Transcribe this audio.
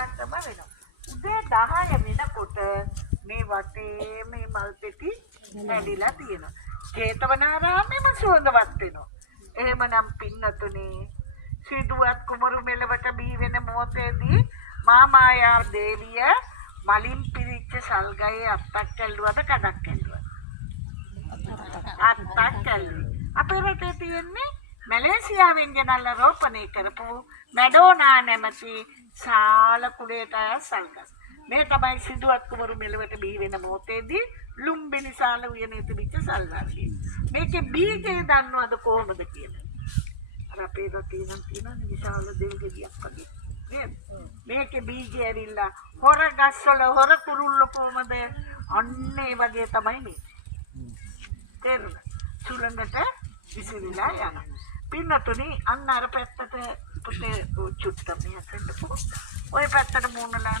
ගන්නම වෙනවා. උදේ 10 වෙනකොට මේ වටේ මේ මල් පෙති ඇලිලා තියෙනවා. ජේතවනාරාමෙම සුවඳවත් වෙනවා. එහෙමනම් පින්නතුනේ සිදුවත් කුමරු මෙලවට බිහි වෙන මොහොතේදී මාමායා දේවිය මලින් පිරිච්ච සල්ගයේ අත්තක් ඇල්ලුවද කඩක් ඇල්ලුවද? අත්තක් ඇල්ලුවේ. අපේ රටේ තියෙන්නේ මැලේසියාවෙන් ගෙනල්ලා රෝපණය කරපු මැඩෝනා නැමැති සාල කුලේට සල්ගස්. මේ තමයි සිදුවත් කුමරු මෙලවට බිහි වෙන මොහොතේදී ලුම්බිනි සාල උයනේ තිබිච්ච සල්ගස්ගේ. මේකේ බීජය දන්නවද කොහොමද කියලා? අර අපේ රටේ නම් තියෙන විශාල දෙල්ගෙඩියක් වගේ. නේද? මේකේ බීජය ඇවිල්ලා හොර ගස්වල හොර කුරුල්ල කොහමද? අන්න ඒ වගේ තමයි මේ. තේරුණා? සුළඟට විසිරීලා යනවා. පින්නතුනි අන්න අර පැත්තට පුතේ චුට්ටක් මෙහෙට ඔය පැත්තට මූණලා